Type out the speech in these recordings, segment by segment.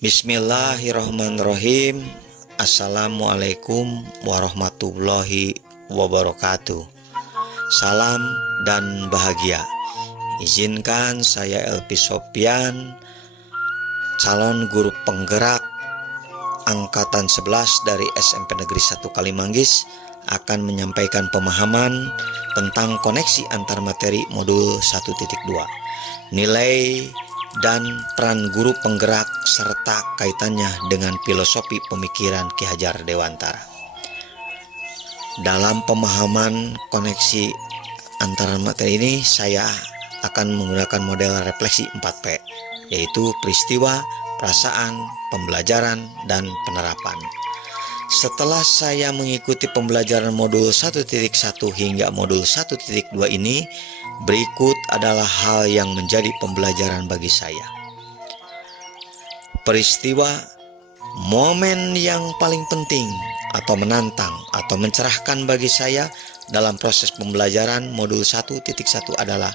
Bismillahirrahmanirrahim. Assalamualaikum warahmatullahi wabarakatuh. Salam dan bahagia. Izinkan saya Elpi Sopyan, calon guru penggerak angkatan 11 dari SMP Negeri 1 Kalimanggis, akan menyampaikan pemahaman tentang koneksi antar materi modul 1.2, nilai dan peran guru penggerak serta kaitannya dengan filosofi pemikiran Ki Hajar Dewantara. Dalam pemahaman koneksi antara materi ini, saya akan menggunakan model refleksi 4P, yaitu peristiwa, perasaan, pembelajaran, dan penerapan. Setelah saya mengikuti pembelajaran modul 1.1 hingga modul 1.2 ini, berikut adalah hal yang menjadi pembelajaran bagi saya. Peristiwa, momen yang paling penting atau menantang atau mencerahkan bagi saya dalam proses pembelajaran modul 1.1 adalah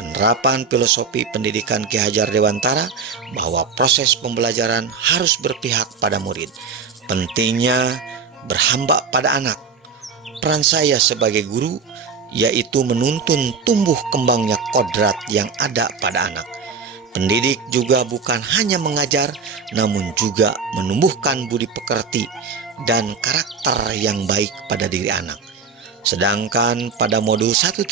penerapan filosofi pendidikan Ki Hajar Dewantara bahwa proses pembelajaran harus berpihak pada murid. Pentingnya berhamba pada anak. Peran saya sebagai guru yaitu menuntun tumbuh kembangnya kodrat yang ada pada anak. Pendidik juga bukan hanya mengajar, namun juga menumbuhkan budi pekerti dan karakter yang baik pada diri anak. Sedangkan pada modul 1.2,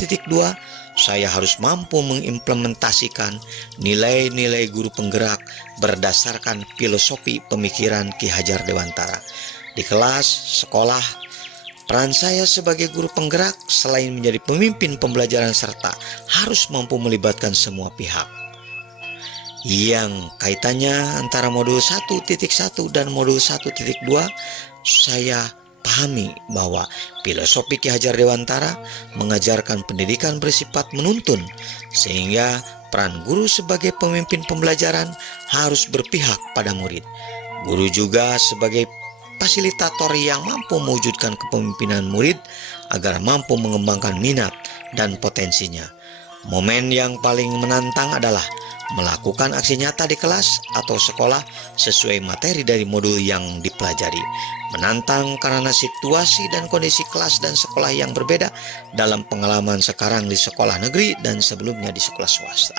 saya harus mampu mengimplementasikan nilai-nilai guru penggerak berdasarkan filosofi pemikiran Ki Hajar Dewantara. Di kelas, sekolah, peran saya sebagai guru penggerak selain menjadi pemimpin pembelajaran serta harus mampu melibatkan semua pihak. Yang kaitannya antara modul 1.1 dan modul 1.2, saya pahami bahwa filosofi Ki Hajar Dewantara mengajarkan pendidikan bersifat menuntun, sehingga peran guru sebagai pemimpin pembelajaran harus berpihak pada murid. Guru juga sebagai fasilitator yang mampu mewujudkan kepemimpinan murid agar mampu mengembangkan minat dan potensinya. Momen yang paling menantang adalah melakukan aksi nyata di kelas atau sekolah sesuai materi dari modul yang dipelajari. Menantang karena situasi dan kondisi kelas dan sekolah yang berbeda dalam pengalaman sekarang di sekolah negeri dan sebelumnya di sekolah swasta.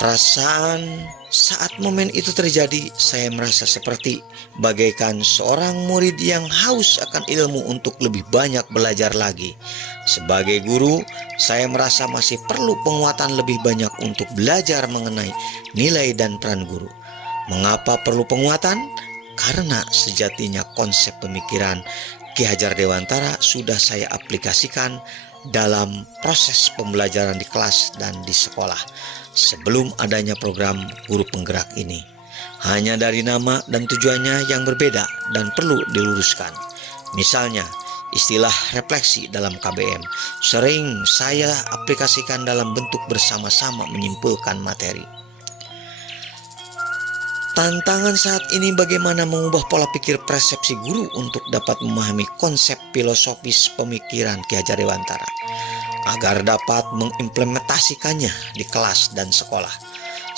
Perasaan saat momen itu terjadi, saya merasa seperti bagaikan seorang murid yang haus akan ilmu untuk lebih banyak belajar lagi. Sebagai guru, saya merasa masih perlu penguatan lebih banyak untuk belajar mengenai nilai dan peran guru. Mengapa perlu penguatan? Karena sejatinya konsep pemikiran Ki Hajar Dewantara sudah saya aplikasikan dalam proses pembelajaran di kelas dan di sekolah sebelum adanya program guru penggerak ini. Hanya dari nama dan tujuannya yang berbeda dan perlu diluruskan. Misalnya, istilah refleksi dalam KBM sering saya aplikasikan dalam bentuk bersama-sama menyimpulkan materi. Tantangan saat ini bagaimana mengubah pola pikir persepsi guru untuk dapat memahami konsep filosofis pemikiran Ki Hajar Dewantara agar dapat mengimplementasikannya di kelas dan sekolah.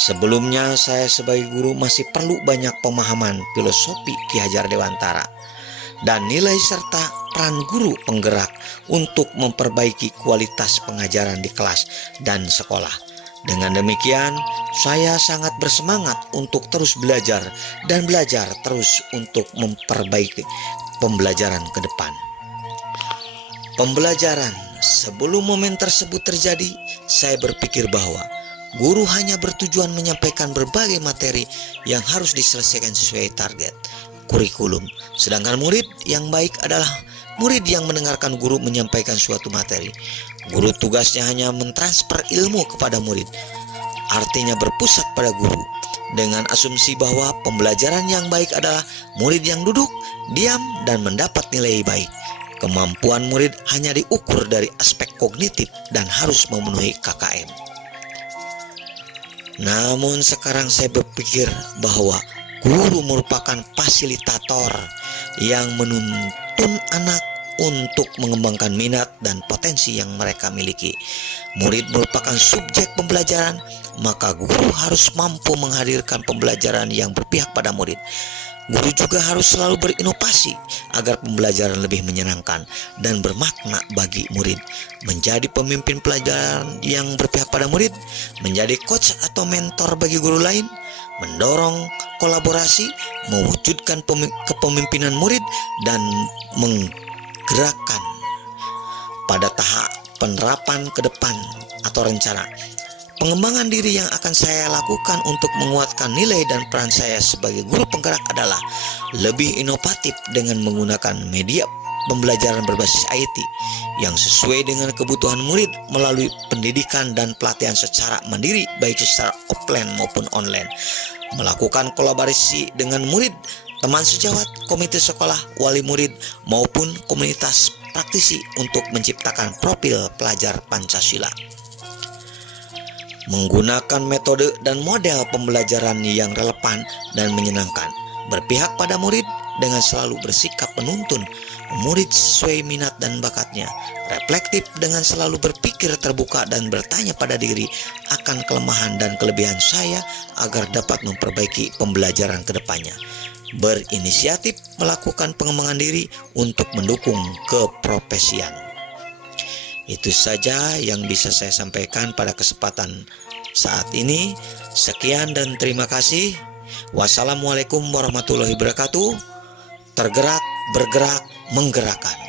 Sebelumnya, saya sebagai guru masih perlu banyak pemahaman filosofi Ki Hajar Dewantara dan nilai serta peran guru penggerak untuk memperbaiki kualitas pengajaran di kelas dan sekolah. Dengan demikian, saya sangat bersemangat untuk terus belajar dan belajar terus untuk memperbaiki pembelajaran ke depan. Pembelajaran sebelum momen tersebut terjadi, saya berpikir bahwa guru hanya bertujuan menyampaikan berbagai materi yang harus diselesaikan sesuai target kurikulum. Sedangkan murid yang baik adalah murid yang mendengarkan guru menyampaikan suatu materi. Guru tugasnya hanya mentransfer ilmu kepada murid, artinya berpusat pada guru, dengan asumsi bahwa pembelajaran yang baik adalah murid yang duduk, diam, dan mendapat nilai baik. Kemampuan murid hanya diukur dari aspek kognitif dan harus memenuhi KKM. Namun sekarang saya berpikir bahwa guru merupakan fasilitator yang menuntun anak untuk mengembangkan minat dan potensi yang mereka miliki. Murid merupakan subjek pembelajaran, maka guru harus mampu menghadirkan pembelajaran yang berpihak pada murid. Guru juga harus selalu berinovasi agar pembelajaran lebih menyenangkan dan bermakna bagi murid. Menjadi pemimpin pelajaran yang berpihak pada murid, menjadi coach atau mentor bagi guru lain, mendorong kolaborasi, mewujudkan kepemimpinan murid, dan menggerakkan pada tahap penerapan ke depan atau rencana. Pengembangan diri yang akan saya lakukan untuk menguatkan nilai dan peran saya sebagai guru penggerak adalah lebih inovatif dengan menggunakan media pembelajaran berbasis IT yang sesuai dengan kebutuhan murid melalui pendidikan dan pelatihan secara mandiri baik secara offline maupun online. Melakukan kolaborasi dengan murid, teman sejawat, komite sekolah, wali murid, maupun komunitas praktisi untuk menciptakan profil pelajar Pancasila. Menggunakan metode dan model pembelajaran yang relevan dan menyenangkan, berpihak pada murid dengan selalu bersikap menuntun murid sesuai minat dan bakatnya, reflektif dengan selalu berpikir terbuka dan bertanya pada diri akan kelemahan dan kelebihan saya agar dapat memperbaiki pembelajaran ke depannya, berinisiatif melakukan pengembangan diri untuk mendukung keprofesian. Itu saja yang bisa saya sampaikan pada kesempatan saat ini. Sekian dan terima kasih. Wassalamualaikum warahmatullahi wabarakatuh. Tergerak, bergerak, menggerakkan.